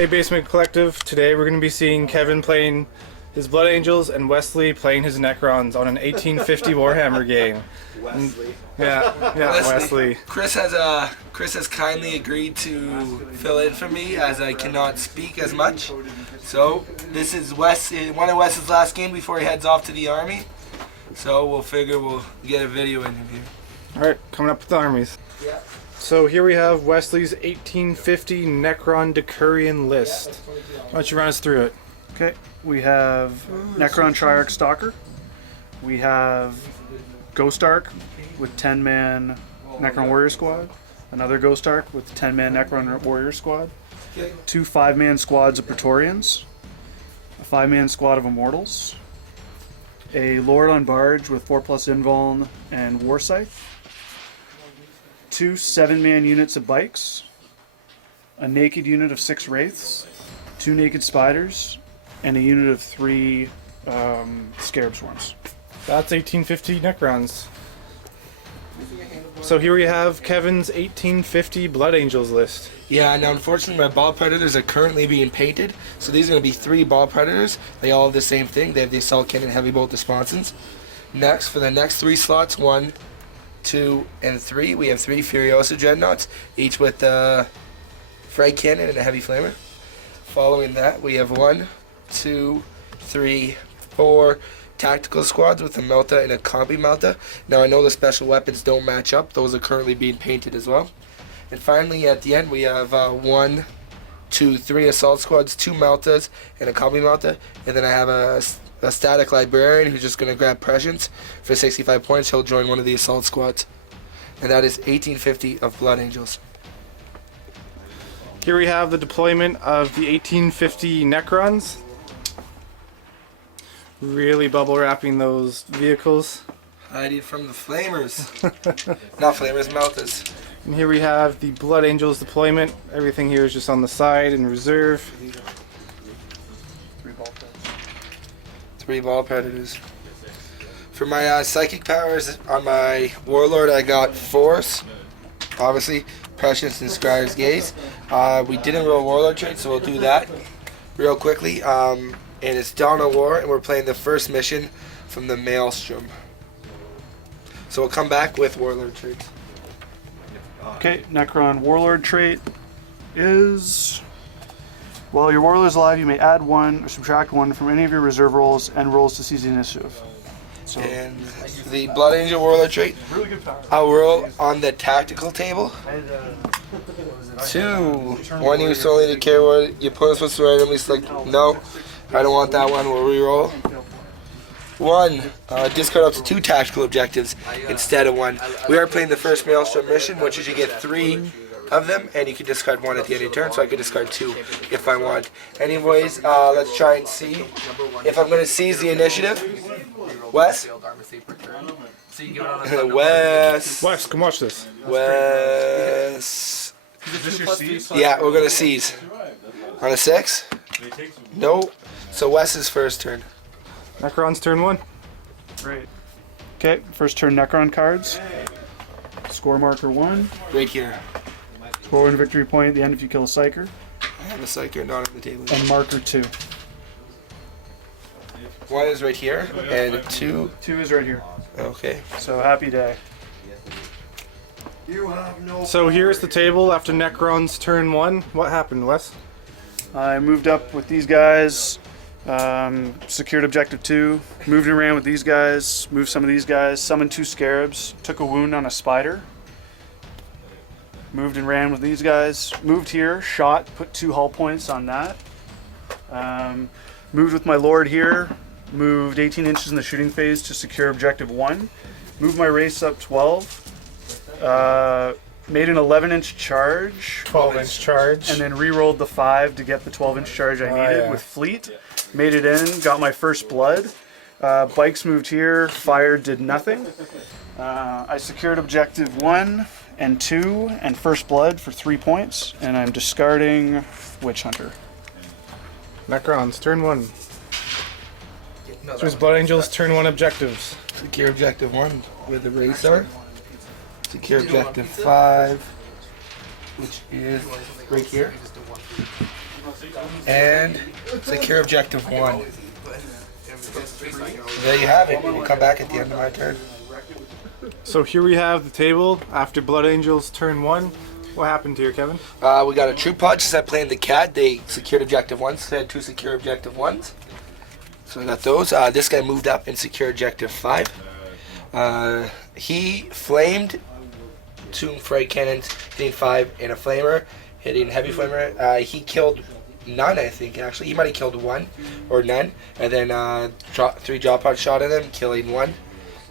Hey Basement Collective, today we're going to be seeing Kevin playing his Blood Angels and Wesley playing his Necrons on an 1850 Warhammer game. Wesley. Yeah, Wesley. Chris has kindly agreed to fill in for me as I cannot speak as much. So this is one of Wes's last game before he heads off to the army. So we'll figure we'll get a video interview. Alright, coming up with the armies. Yeah. So here we have Wesley's 1850 Necron Decurion list. Why don't you run us through it? Okay, we have Necron Triarch Stalker. We have Ghost Ark with 10-man Necron Warrior Squad. Another Ghost Ark with 10-man Necron Warrior Squad. Okay. 2 5-man squads of Praetorians. A 5-man squad of Immortals. A Lord on Barge with 4+ Invuln and Warscythe. 2 7-man units of Bikes. A naked unit of 6 Wraiths. 2 naked Spiders. And a unit of 3 Scarab Swarms. That's 1850 Necrons. So here we have Kevin's 1850 Blood Angels list. Yeah, now unfortunately my ball predators are currently being painted. So these are going to be 3 ball predators. They all have the same thing. They have the assault cannon, heavy bolt, dispensers. Next, for the next 3 slots, 1, 2, and 3, we have 3 Furiosa Dreadnoughts, each with a frag cannon and a heavy flamer. Following that, we have 1, 2, 3, 4 tactical squads with a Melta and a Combi Melta. Now I know the special weapons don't match up. Those are currently being painted as well. And finally at the end we have 1, 2, 3 assault squads, 2 Meltas and a Combi Melta. And then I have a static librarian who's just going to grab prescience for 65 points. He'll join one of the assault squads. And that is 1850 of Blood Angels. Here we have the deployment of the 1850 Necrons. Really bubble wrapping those vehicles. Hiding from the flamers. Not flamers, Meltas. And here we have the Blood Angels deployment. Everything here is just on the side in reserve. 3 ball predators. For my psychic powers on my warlord, I got Force, obviously, Prescience and Scryer's Gaze. We didn't roll warlord trait, so we'll do that real quickly. And it's Dawn of War, and we're playing the first mission from the Maelstrom. So we'll come back with warlord traits. Okay, Necron Warlord trait is... While your Warlord is alive, you may add 1 or subtract 1 from any of your reserve rolls and rolls to seize the initiative. So, and the Blood Angel warlord trait, I'll roll on the tactical table. 2. 1 use only to carry what your opponent's supposed to randomly select. No, I don't want that one. We'll reroll. 1. Discard up to 2 tactical objectives instead of 1. We are playing the first Maelstrom mission, which is you get 3 of them, and you can discard 1 at the end of your turn, so I can discard 2 if I want. Anyways, let's try and see if I'm going to seize the initiative. Wes? Wes, come watch this. Wes. Yeah, we're going to seize. On a 6? Nope. So Wes's first turn. Necron's turn 1. great. Okay, first turn Necron cards. Score marker 1. Right here. Score 1 victory point at the end if you kill a Psyker. I have a Psyker not on the table. And marker 2. 1 is right here, and 2. 2 is right here. Okay. So happy day. So here's the table after Necron's turn 1. What happened, Wes? I moved up with these guys, secured objective 2, moved and ran with these guys, moved some of these guys, summoned 2 Scarabs, took a wound on a Spider, moved and ran with these guys, moved here, shot, put 2 hull points on that, moved with my Lord here, moved 18 inches in the shooting phase to secure objective 1, moved my race up 12, made an 11-inch charge. 12-inch charge. And then re-rolled the 5 to get the 12-inch charge I needed with Fleet. Made it in, got my first blood. Bikes moved here, fire did nothing. I secured objective 1 and 2 and first blood for 3 points. And I'm discarding Witch Hunter. Necron's turn 1. So his Blood Angels turn 1 objectives. Secure objective 1 with the racer. Secure objective 5, which is right here. and secure objective 1. There you have it. We'll come back at the end of my turn. So here we have the table after Blood Angels turn 1. What happened here, Kevin? We got a troop pod. Since I playing the CAD, they secured objective 1. So I had 2 secure objective 1s. So I got those. This guy moved up and secured objective 5. He flamed 2 frag cannons, hitting 5, and a flamer, hitting heavy flamer. He killed none, I think, actually. He might have killed 1 or none. And then 3 drop pod shot at him, killing 1.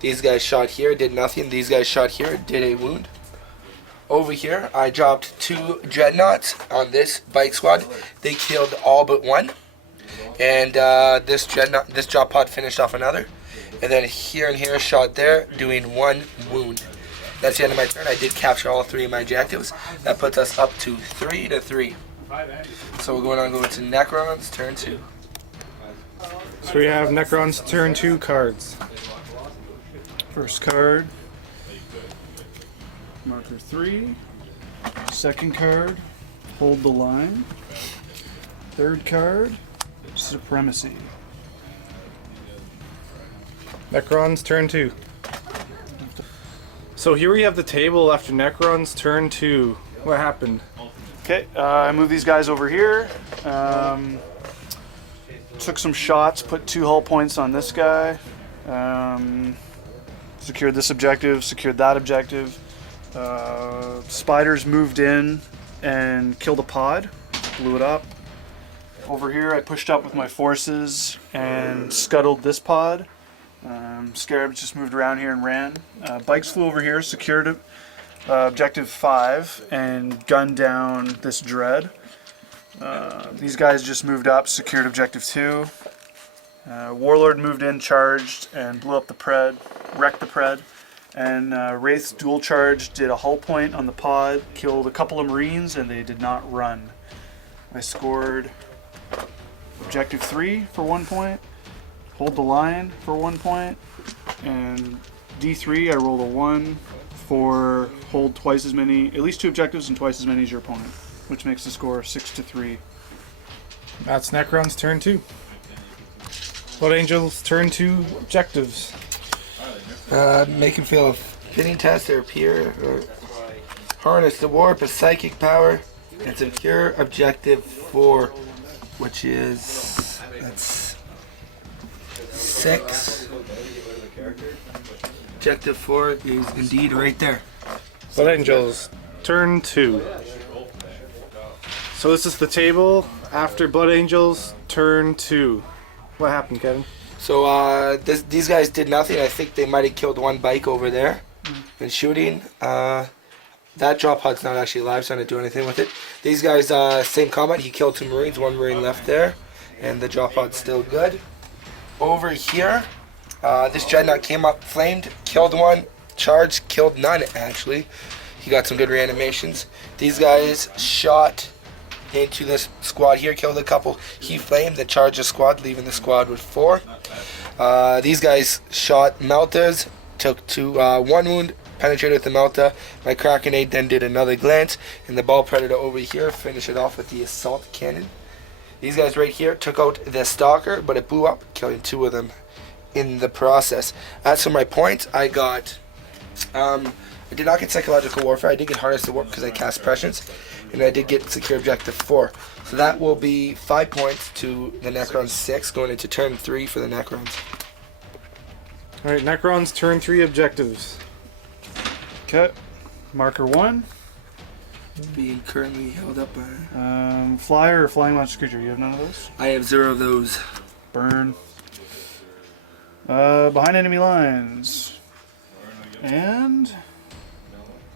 These guys shot here, did nothing. These guys shot here, did a wound. Over here, I dropped 2 dreadnoughts on this bike squad. They killed all but 1. And this drop pod finished off another. And then here and here, shot there, doing 1 wound. That's the end of my turn. I did capture all 3 of my objectives. That puts us up to 3-3. So we're going to Necrons, turn 2. So we have Necrons turn 2 cards. First card, marker 3. Second card, hold the line. Third card, supremacy. Necrons turn 2. So here we have the table after Necrons turn 2. What happened? Okay, I moved these guys over here. Took some shots, put 2 hull points on this guy. Secured this objective, secured that objective. Spiders moved in and killed a pod, blew it up. Over here I pushed up with my forces and scuttled this pod. Scarabs just moved around here and ran. Bikes flew over here, secured objective 5 and gunned down this dread. These guys just moved up, secured objective 2. Warlord moved in, charged, and blew up the pred, wrecked the pred. And Wraith's dual charge did a hull point on the pod, killed a couple of Marines, and they did not run. I scored objective 3 for 1 point, hold the line for 1 point, and D3 I rolled a 1 for hold twice as many, at least 2 objectives and twice as many as your opponent, which makes the score 6-3. That's Necrons turn 2. Blood Angels turn 2 objectives. Make him feel a fitting test or appear, or harness the warp, a psychic power, and secure objective 4, which is, that's 6. Objective 4 is indeed right there. Blood Angels turn 2. So this is the table after Blood Angels turn 2. What happened, Kevin? So these guys did nothing. I think they might have killed 1 bike over there and shooting. That drop pod's not actually alive, so I didn't do anything with it. These guys, same combat. He killed 2 Marines, 1 Marine left there, and the drop pod's still good. Over here, this dreadnought came up, flamed, killed 1, charged, killed none actually. He got some good reanimations. These guys shot into this squad here, killed a couple. He flamed, then charged a squad, leaving the squad with 4. These guys shot meltas, took 1 wound, penetrated with the melta. My Krakenade then did another glance, and the ball predator over here finished it off with the assault cannon. These guys right here took out the stalker, but it blew up, killing 2 of them in the process. As for my points, I got I did not get psychological warfare. I did get harness to warp because I cast prescience, and I did get secure objective 4. So that will be 5 points to the Necrons 6, going into turn 3 for the Necrons. Alright, Necrons turn 3 objectives. Okay, marker 1. Being currently held up by... Flyer or flying monster creature, you have none of those? I have 0 of those. Burn. Behind enemy lines. And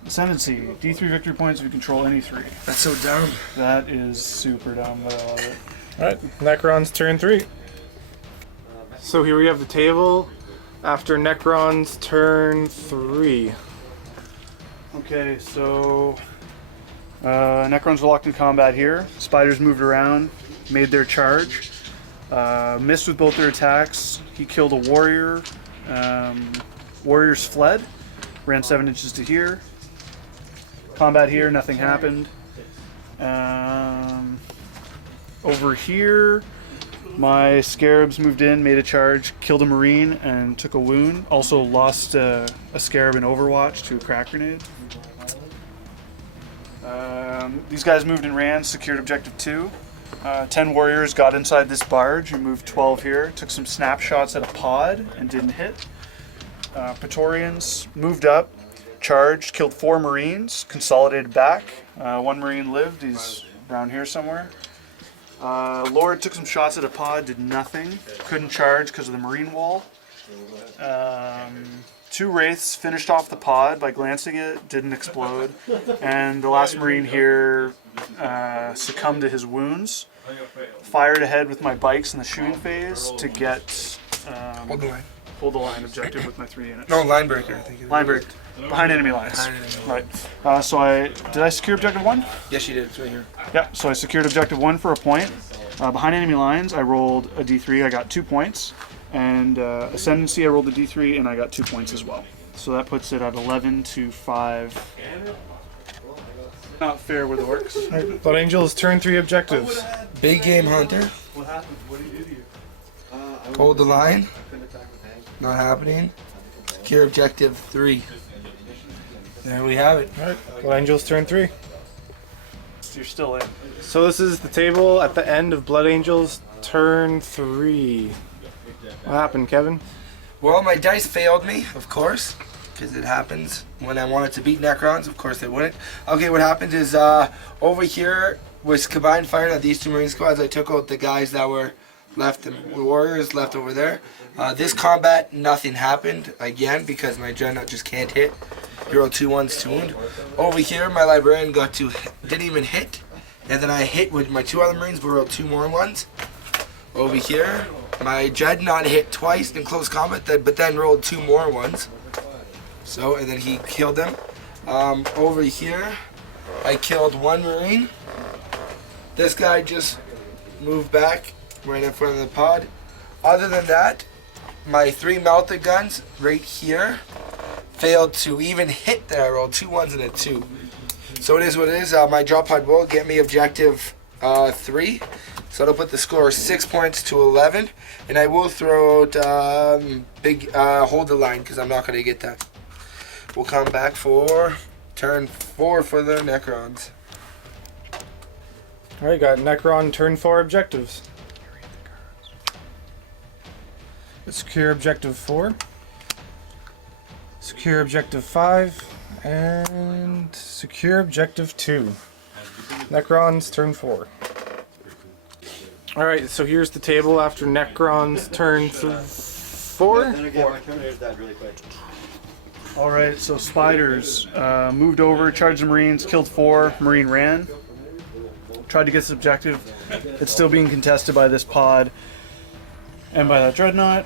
ascendancy. D3 victory points if you control any 3. That's so dumb. That is super dumb, but I love it. Alright, Necrons turn 3. So here we have the table after Necrons turn 3. Okay, so Necrons were locked in combat here. Spiders moved around, made their charge. Missed with both their attacks. He killed a warrior. Warriors fled, ran 7 inches to here. Combat here, nothing happened. Over here, my Scarabs moved in, made a charge, killed a Marine, and took a wound. Also lost a Scarab in Overwatch to a crack grenade. These guys moved and ran, secured objective 2. 10 warriors got inside this barge and moved 12 here. Took some snapshots at a pod and didn't hit. Praetorians moved up, charged, killed 4 Marines, consolidated back. 1 Marine lived, he's around here somewhere. Lord took some shots at a pod, did nothing. Couldn't charge because of the Marine wall. 2 Wraiths finished off the pod by glancing it, didn't explode. And the last Marine here succumbed to his wounds. Fired ahead with my bikes in the shooting phase to get hold the line objective with my 3 units. No, line breaker, I think it is. Line break. Behind enemy lines. Behind enemy lines. Right. So did I secure objective 1? Yes, you did. It's right here. Yeah, so I secured objective 1 for a point. Behind enemy lines, I rolled a d3, I got 2 points. And Ascendancy, I rolled a d3 and I got 2 points as well. So that puts it at 11 to 5. Not fair with orcs. Right, Blood Angels, turn 3 objectives. Big game hunter. Hold the line. Not happening. Secure objective 3. There we have it. Alright, Blood Angels, turn 3. You're still in. So this is the table at the end of Blood Angels, turn 3. What happened, Kevin? Well, my dice failed me, of course, because it happens when I wanted to beat Necrons. Of course they wouldn't. Okay, what happened is over here was combined fire at these 2 Marine squads. I took out the guys that were left, the warriors left over there. This combat, nothing happened again because my dreadnought just can't hit. He rolled 2 1s to wound. Over here, my librarian didn't even hit, and then I hit with my 2 other Marines, but rolled 2 more ones. Over here, my dreadnought hit twice in close combat, but then rolled 2 more ones. So, and then he killed them. Over here, I killed 1 Marine. This guy just moved back right in front of the pod. Other than that, my 3 melted guns right here failed to even hit there. I rolled 2 1s and a 2. So it is what it is. My drop pod will get me objective 3. So it'll put the score 6 points to 11. And I will throw out hold the line because I'm not going to get that. We'll come back for turn 4 for the Necrons. Alright, got Necron, turn 4 objectives. Secure objective 4. Secure objective 5. And secure objective 2. Necrons, turn 4. Alright, so here's the table after Necrons turn 4. Alright, so Spiders moved over, charged the Marines, killed 4, Marine ran. Tried to get this objective. It's still being contested by this pod and by that dreadnought.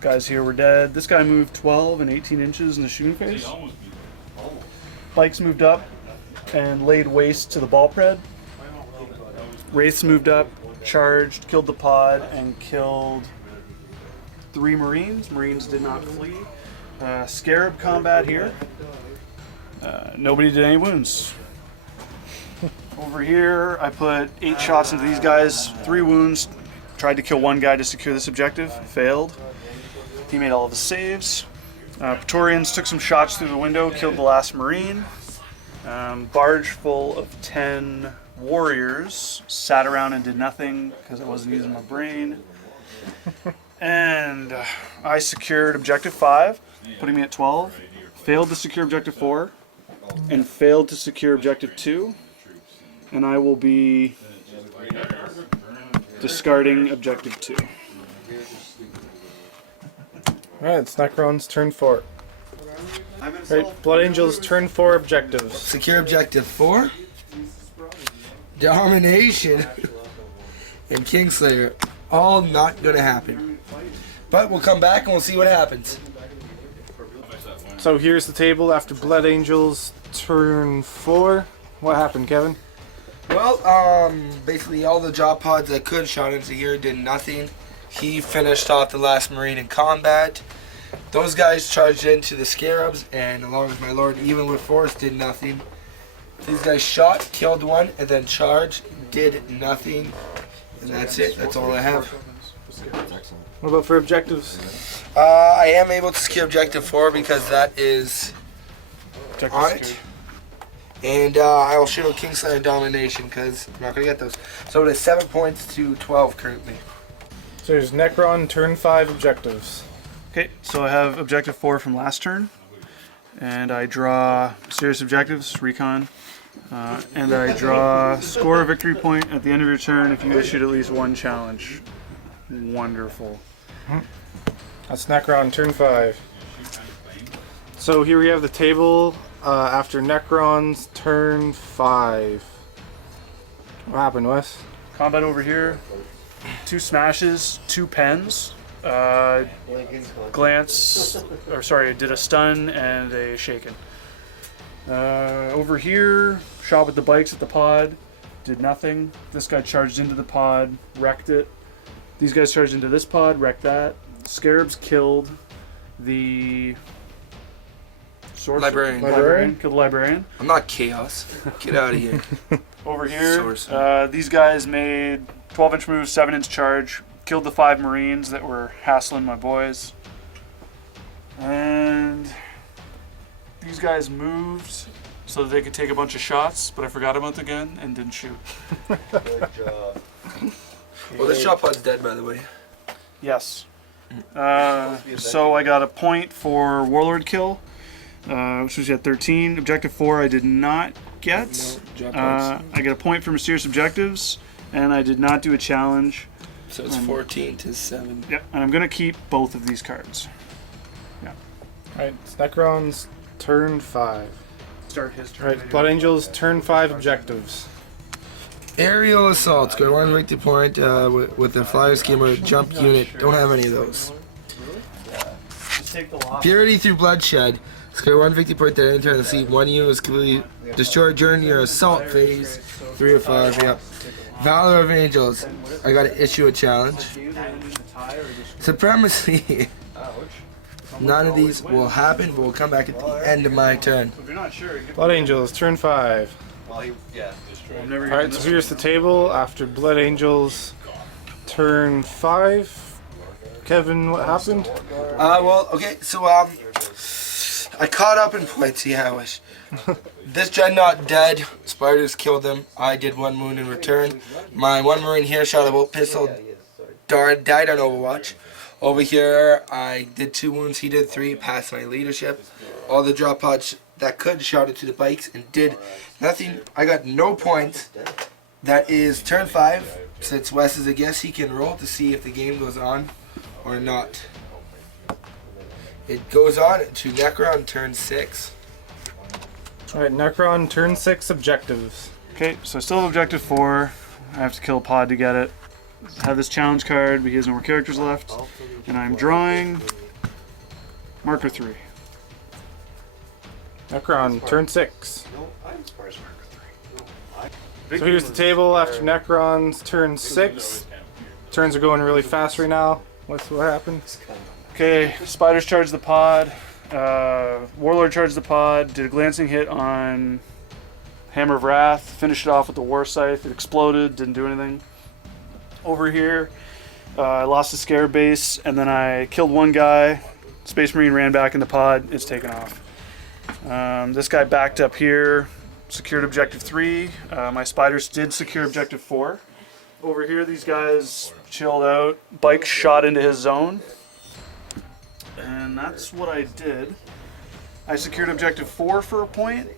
Guys here were dead. This guy moved 12 and 18 inches in the shooting phase. Bikes moved up and laid waste to the ball pred. Wraiths moved up, charged, killed the pod, and killed 3 Marines. Marines did not flee. Scarab combat here. Nobody did any wounds. Over here, I put 8 shots into these guys, 3 wounds. Tried to kill 1 guy to secure this objective, failed. He made all of his saves. Praetorians took some shots through the window, killed the last Marine. Barge full of 10 warriors sat around and did nothing because I wasn't using my brain. And I secured objective 5, putting me at 12. Failed to secure objective 4, and failed to secure objective 2. And I will be discarding objective 2. Alright, it's Necron's turn 4. Right, Blood Angels, turn 4 objectives. Secure objective 4. Domination. And Kingslayer. All not going to happen. But we'll come back and we'll see what happens. So here's the table after Blood Angels, turn 4. What happened, Kevin? Well, basically all the drop pods I could shot into here did nothing. He finished off the last Marine in combat. Those guys charged into the Scarabs, and along with my Lord, even with force, did nothing. These guys shot, killed one, and then charged, did nothing. And that's it. That's all I have. What about for objectives? I am able to secure objective 4 because that is on it. And I will shoot a Kingslayer Domination because I'm not going to get those. So it is 7 points to 12 currently. So there's Necron turn 5 objectives. Okay, so I have objective 4 from last turn, and I draw serious objectives, recon, and I draw score a victory point at the end of your turn if you issued at least one challenge. Wonderful. That's Necron turn 5. So here we have the table after Necron's turn 5. What happened, Wes? Combat over here, 2 smashes, 2 pens, glance, or sorry, did a stun and a shaken. Over here, shot with the bikes at the pod, did nothing. This guy charged into the pod, wrecked it. These guys charged into this pod, wrecked that. Scarabs killed the Librarian. Killed the librarian. I'm not Chaos. Get out of here. Over here, these guys made 12-inch moves, 7-inch charge, killed the 5 Marines that were hassling my boys. And these guys moved so that they could take a bunch of shots, but I forgot about the gun and didn't shoot. Good job. Well, this shot pod's dead, by the way. Yes. So I got a point for Warlord kill, which was at 13. Objective 4 I did not get. I get a point for Mysterious Objectives, and I did not do a challenge. So it's 14 to 7. Yep, and I'm going to keep both of these cards. Alright, it's Necron's turn 5. Start his turn. Alright, Blood Angels turn 5 objectives. Aerial assaults. Go 1 victory point with the flyer scheme or jump unit. Don't have any of those. Just take the loss. Purity through bloodshed. Score 1 victory point that enter the sea. 1 unit is completely destroyed during your assault phase. 3 or 5. Yep. Valor of Angels. I got to issue a challenge. Supremacy. None of these will happen, but will come back at the end of my turn. If you're not sure, Blood Angels turn 5. I'm never Alright, so here's the table after Blood Angels turn 5. Kevin, what happened? Well, okay, so, I caught up in points, yeah, I wish. This Dreadnought dead, spiders killed him, I did 1 wound in return. My 1 Marine here shot a bolt pistol, died on Overwatch. Over here, I did 2 wounds, he did 3, passed my leadership. All the drop pods that could shot it to the bikes and did nothing. I got no points. That is turn 5. Since Wes is a guest, he can roll to see if the game goes on or not. It goes on to Necron turn 6. Alright, Necron turn 6 objectives. Okay, so I still have objective 4. I have to kill a pod to get it. I have this challenge card, but he has no more characters left. And I'm drawing marker 3. Necron turn 6. So here's the table after Necron's turn 6. Turns are going really fast right now. What happened? Okay, spiders charged the pod. Warlord charged the pod. Did a glancing hit on Hammer of Wrath. Finished it off with the War Scythe. It exploded. Didn't do anything. Over here, I lost the Scarab base, and then I killed 1 guy. Space Marine ran back in the pod. It's taken off. This guy backed up here. Secured objective 3. My spiders did secure objective 4. Over here, these guys chilled out. Bike shot into his zone. And that's what I did. I secured objective 4 for a point.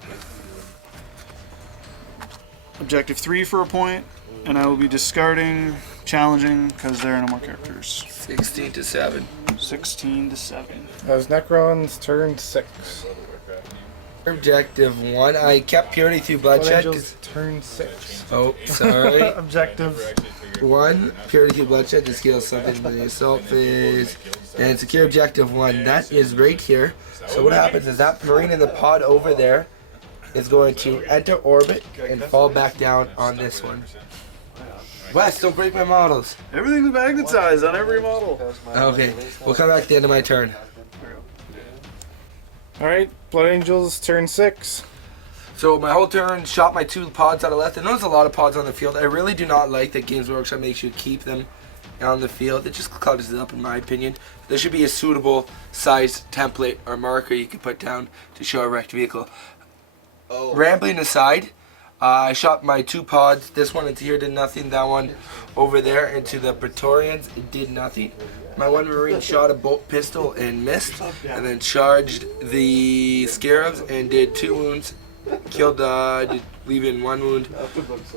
Objective 3 for a point. And I will be discarding, challenging, because there are no more characters. 16 to 7. 16 to 7. That was Necron's turn 6. Objective 1. I kept Purity through Blood bloodshed. Angels turn 6. Oh, sorry. Objectives. 1. Purity through bloodshed to scale something in the assault phase. And secure objective 1. That is right here. So what happens is that Marine in the pod over there is going to enter orbit and fall back down on this one. Wes, don't break my models. Everything's magnetized on every model. Okay, we'll come back at the end of my turn. Alright, Blood Angels turn 6. So my whole turn, shot my 2 pods out of left. I know there's a lot of pods on the field. I really do not like that Games Workshop makes you keep them on the field. It just clutters it up, in my opinion. There should be a suitable size template or marker you can put down to show a wrecked vehicle. Oh. Rambling aside, I shot my 2 pods. This one into here did nothing. That one over there into the Praetorians, it did nothing. My one Marine shot a bolt pistol and missed, and then charged the Scarabs and did 2 wounds. Killed, leaving 1 wound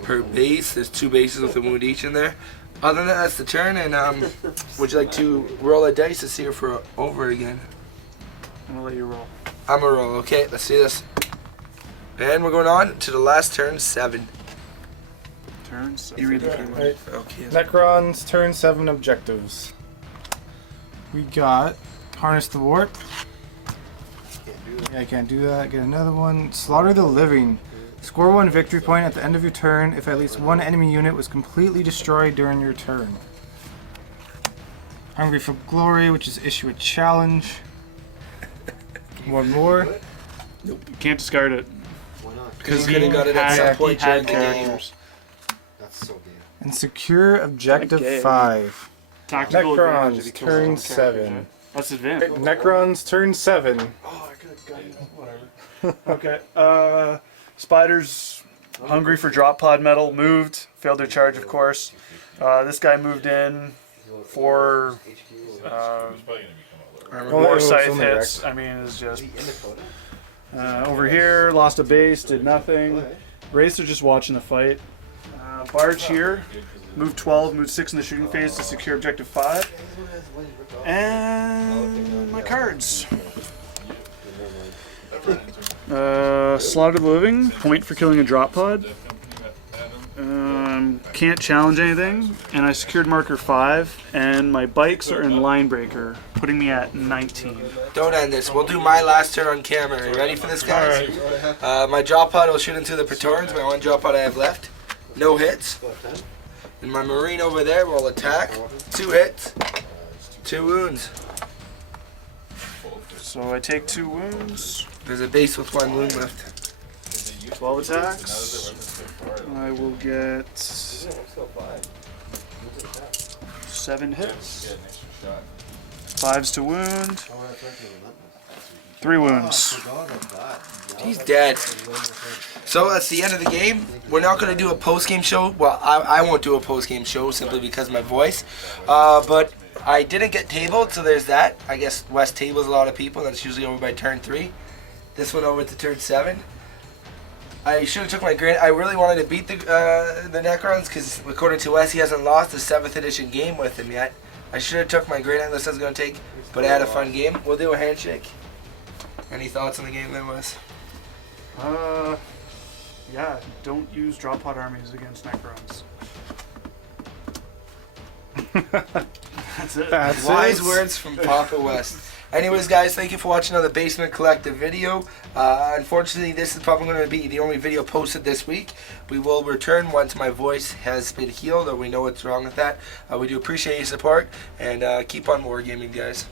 per base. There's 2 bases with a wound each in there. Other than that, that's the turn. And would you like to roll a dice to see if we're over again? I'm gonna let you roll. I'm gonna roll. Okay, let's see this. And we're going on to the last turn, 7. Turns. You read the turn. Right. Okay. Necrons, turn 7 objectives. We got Harness the Warp. Yeah, I can't do that. Get another one. Slaughter the Living. Score 1 victory point at the end of your turn if at least 1 enemy unit was completely destroyed during your turn. Hungry for Glory, which is issue a challenge. 1 more. You can't discard it. Why not? Because you could have got it at some point during had the game. characters. That's so gay. And secure objective Okay. 5. Tactical advantage if Necrons, he kills turn all the 7. characters, right? That's advantage. Necrons, turn 7. Oh, I could have gotten whatever. Okay. Spiders, hungry for drop pod metal, moved. Failed their charge, of course. This guy moved in for more scythe hits. I mean, it's just over here. Lost a base, did nothing. Racer just watching the fight. Barge here, moved 12, moved 6 in the shooting phase to secure objective 5. And my cards. Slaughter the Living, point for killing a drop pod. Can't challenge anything, and I secured marker 5, and my bikes are in line breaker, putting me at 19. Don't end this. We'll do my last turn on camera. Are you ready for this, guys? My drop pod will shoot into the Praetorians, my 1 drop pod I have left. No hits. And my Marine over there will attack. 2 hits. 2 wounds. So I take 2 wounds, There's a base with 1 wound left. 12 attacks. I will get 7 hits. 5s to wound. 3 wounds. He's dead. So that's the end of the game. We're not going to do a post-game show. Well, I won't do a post-game show simply because of my voice. But I didn't get tabled, so there's that. I guess West tables a lot of people. That's usually over by turn 3. This one over to turn 7. I should have took my grade. I really wanted to beat the Necrons because according to Wes, he hasn't lost a 7th edition game with him yet. I should have took my grade list I was going to take, but I had a fun game. We'll do a handshake. Any thoughts on the game then, Wes? Yeah, don't use drop pod armies against Necrons. That's it. That's Wise it. words from Papa West. Anyways, guys, thank you for watching another Basement Collective video. Unfortunately, this is probably going to be the only video posted this week. We will return once my voice has been healed or we know what's wrong with that. We do appreciate your support, and keep on wargaming, guys.